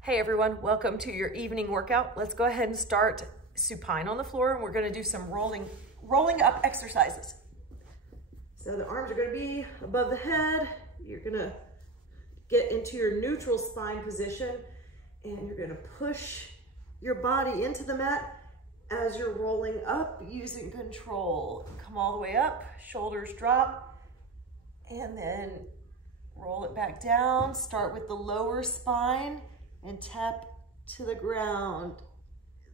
Hey everyone, welcome to your evening workout. Let's go ahead and start supine on the floor, and we're gonna do some rolling up exercises. So the arms are gonna be above the head. You're gonna get into your neutral spine position, and you're gonna push your body into the mat as you're rolling up using control. Come all the way up, shoulders drop, and then roll it back down. Start with the lower spine and tap to the ground.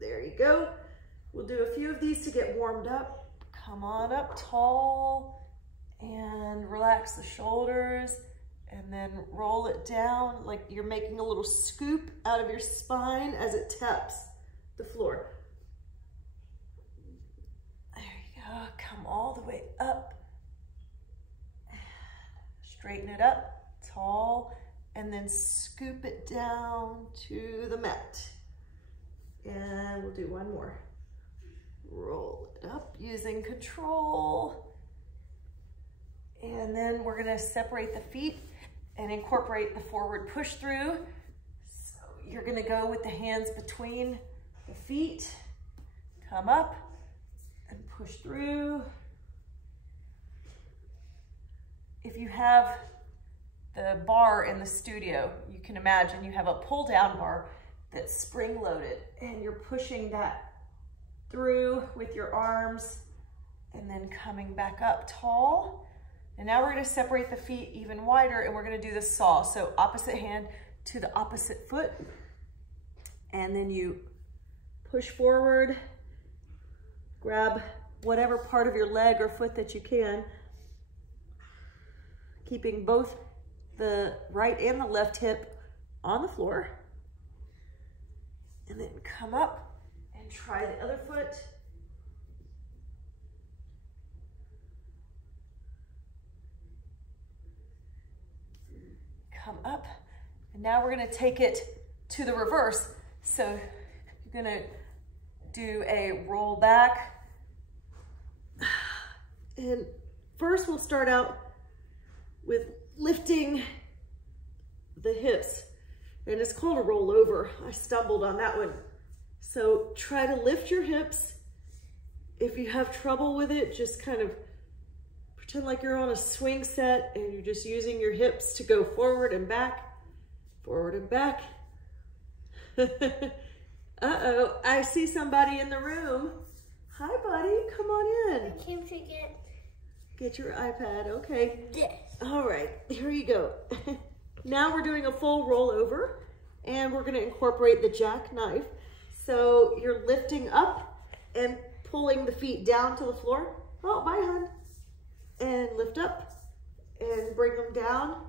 There you go. We'll do a few of these to get warmed up. Come on up tall and relax the shoulders, and then roll it down like you're making a little scoop out of your spine as it taps the floor. There you go. Come all the way up. Straighten it up, tall, and then scoop it down to the mat. And we'll do one more. Roll it up using control. And then we're gonna separate the feet and incorporate the forward push through. So you're gonna go with the hands between the feet, come up and push through. If you have the bar in the studio, you can imagine you have a pull down bar that's spring loaded, and you're pushing that through with your arms and then coming back up tall. And now we're gonna separate the feet even wider, and we're gonna do the saw. So opposite hand to the opposite foot, and then you push forward, grab whatever part of your leg or foot that you can, keeping both the right and the left hip on the floor. And then come up and try the other foot. Come up. And now we're gonna take it to the reverse. So you're gonna do a roll back. And first we'll start out with lifting the hips, and it's called a roll over. I stumbled on that one. So try to lift your hips. If you have trouble with it, just kind of pretend like you're on a swing set and you're just using your hips to go forward and back, forward and back. Uh-oh, I see somebody in the room. Hi, buddy, come on in. I came to Get your iPad, okay. this. All right, here you go. Now we're doing a full roll over, and we're gonna incorporate the jackknife. So you're lifting up and pulling the feet down to the floor. Oh, bye, hon. And lift up and bring them down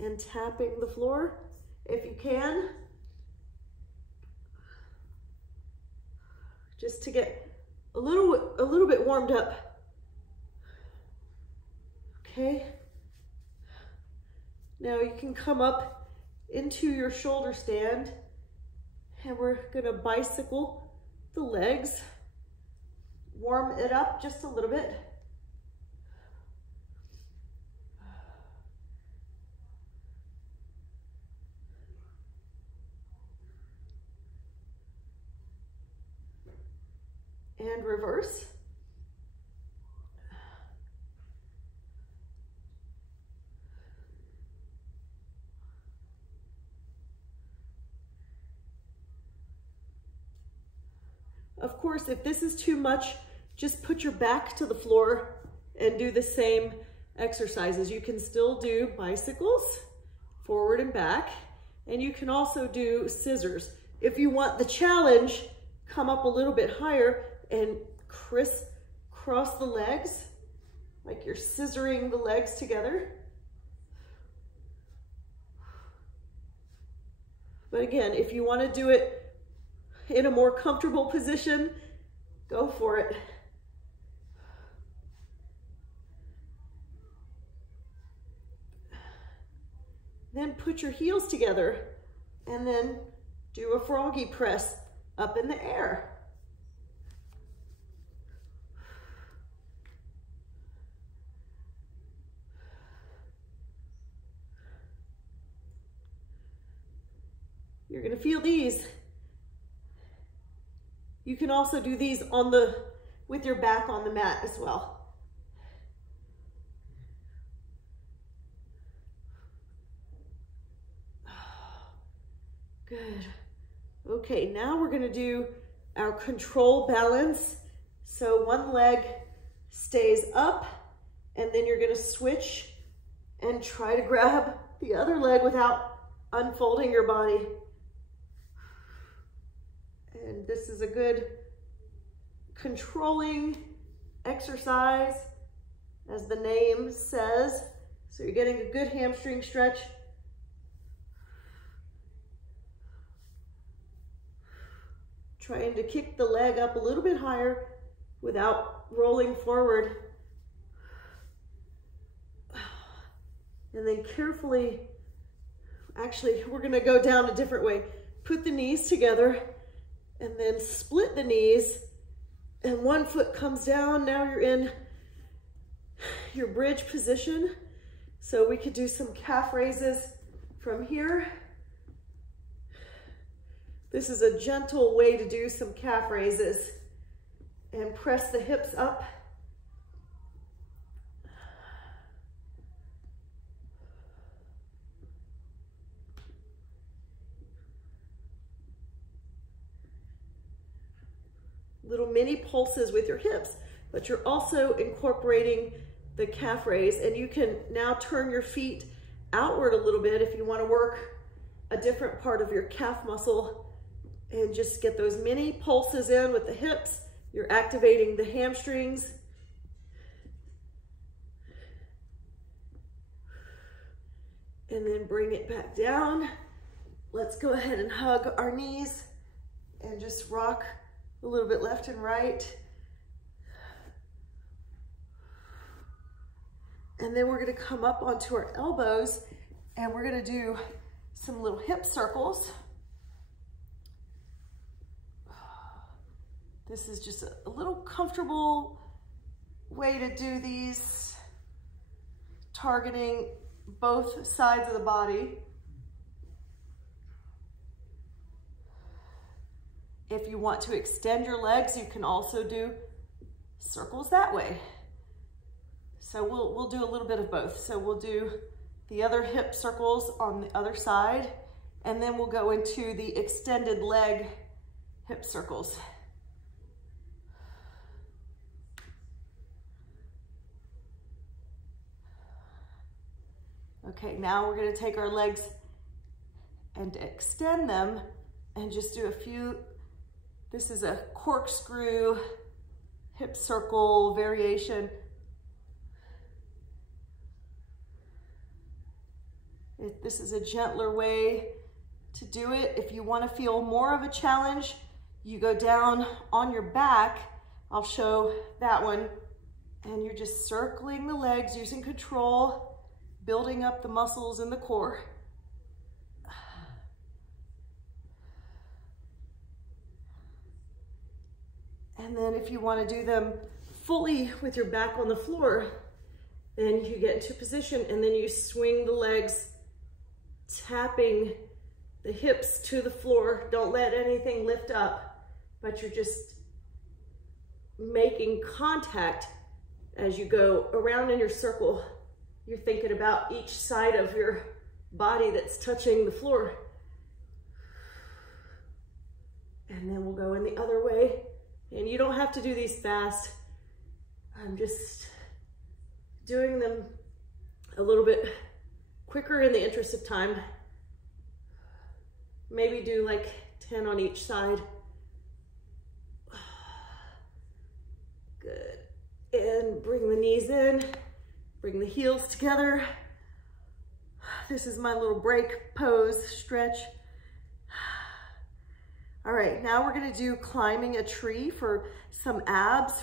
and tapping the floor if you can. Just to get a little bit warmed up. Okay, now you can come up into your shoulder stand, and we're gonna bicycle the legs, warm it up just a little bit. And reverse. Of course, if this is too much, just put your back to the floor and do the same exercises. You can still do bicycles, forward and back, and you can also do scissors. If you want the challenge, come up a little bit higher and crisscross the legs, like you're scissoring the legs together. But again, if you want to do it in a more comfortable position, go for it. Then put your heels together and then do a froggy press up in the air. You're gonna feel these. You can also do these with your back on the mat as well. Good. Okay, now we're gonna do our control balance. So one leg stays up, and then you're gonna switch and try to grab the other leg without unfolding your body. And this is a good controlling exercise, as the name says. So you're getting a good hamstring stretch. Trying to kick the leg up a little bit higher without rolling forward. And then carefully, actually, we're gonna go down a different way. Put the knees together and then split the knees, and one foot comes down. Now you're in your bridge position. So we could do some calf raises from here. This is a gentle way to do some calf raises, and press the hips up. Little mini pulses with your hips, but you're also incorporating the calf raise, and you can now turn your feet outward a little bit if you want to work a different part of your calf muscle, and just get those mini pulses in with the hips. You're activating the hamstrings. And then bring it back down. Let's go ahead and hug our knees and just rock a little bit left and right. And then we're gonna come up onto our elbows, and we're gonna do some little hip circles. This is just a little comfortable way to do these, targeting both sides of the body. If you want to extend your legs, you can also do circles that way. So we'll do a little bit of both. So we'll do the other hip circles on the other side, and then we'll go into the extended leg hip circles. Okay, now we're gonna take our legs and extend them and just do a few. This is a corkscrew hip circle variation. This is a gentler way to do it. If you want to feel more of a challenge, you go down on your back. I'll show that one. And you're just circling the legs using control, building up the muscles in the core. And then if you want to do them fully with your back on the floor, then you get into position and then you swing the legs, tapping the hips to the floor. Don't let anything lift up, but you're just making contact as you go around in your circle. You're thinking about each side of your body that's touching the floor. And then we'll go in the other way. And you don't have to do these fast. I'm just doing them a little bit quicker in the interest of time. Maybe do like 10 on each side. Good. And bring the knees in, bring the heels together. This is my little break pose stretch. All right, now we're gonna do climbing a tree for some abs,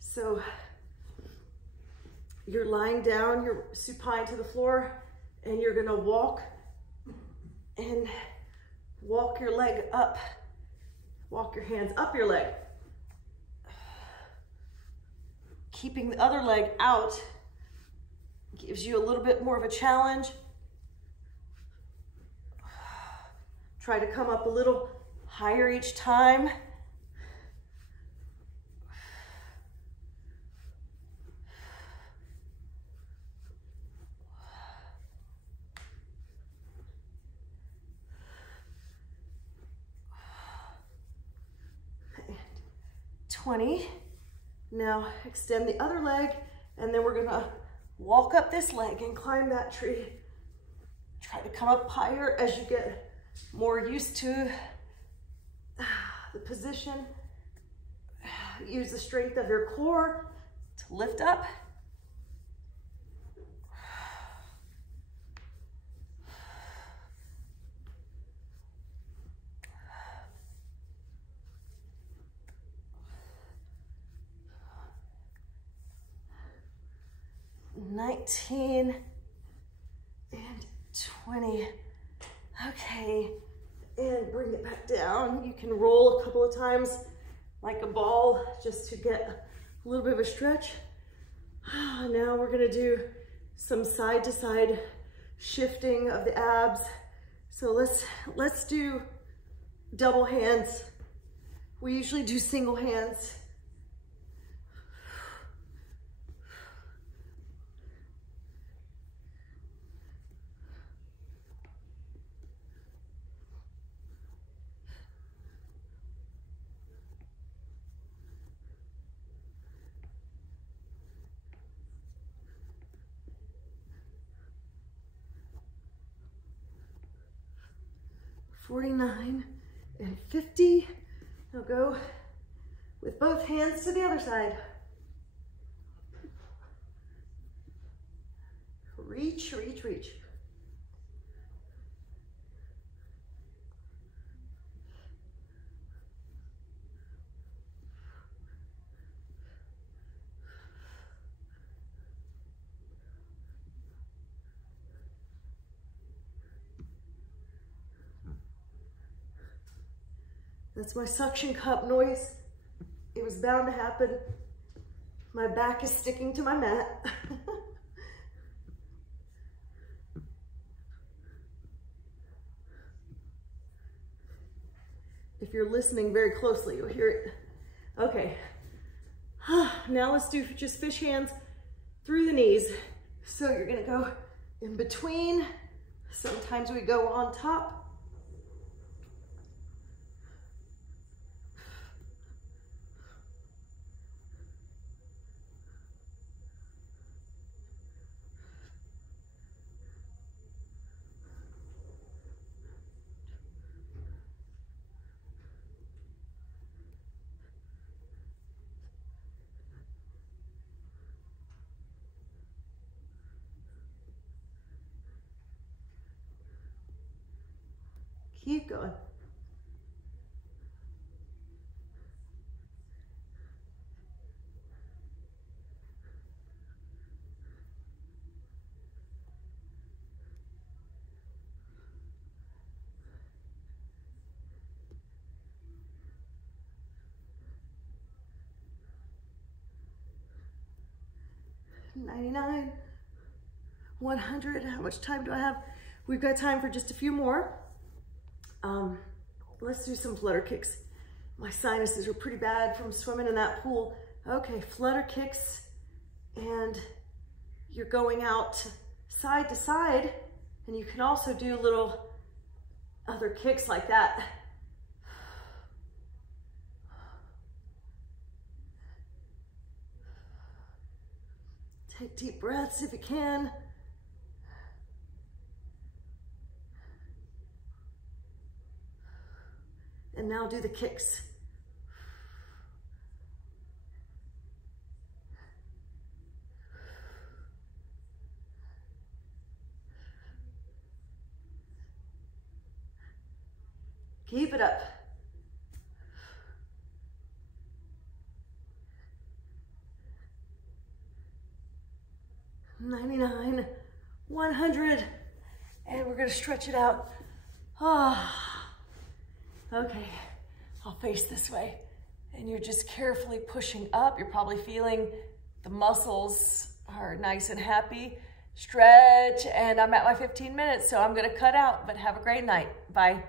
So you're lying down, you're supine to the floor, and you're gonna walk your leg up. Walk your hands up your leg. Keeping the other leg out gives you a little bit more of a challenge. Try to come up a little higher each time. And 20. Now extend the other leg, and then we're gonna walk up this leg and climb that tree. Try to come up higher as you get more used to the position. Use the strength of your core to lift up. $19 and $20. Okay, and bring it back down. You can roll a couple of times like a ball just to get a little bit of a stretch. Now we're gonna do some side to side shifting of the abs. So let's do double hands. We usually do single hands. $49 and $50. Now go with both hands to the other side. Reach, reach, reach. That's my suction cup noise. It was bound to happen. My back is sticking to my mat. If you're listening very closely, you'll hear it. Okay, now let's do just fish hands through the knees. So you're gonna go in between. Sometimes we go on top. Keep going. $99, $100. How much time do I have? We've got time for just a few more. Let's do some flutter kicks. My sinuses are pretty bad from swimming in that pool. Okay, flutter kicks, and you're going out side to side, and you can also do little other kicks like that. Take deep breaths if you can. And now do the kicks. Keep it up. $99, $100, and we're gonna stretch it out. Okay, I'll face this way. And you're just carefully pushing up. You're probably feeling the muscles are nice and happy. Stretch, and I'm at my 15 minutes, so I'm gonna cut out, but have a great night. Bye.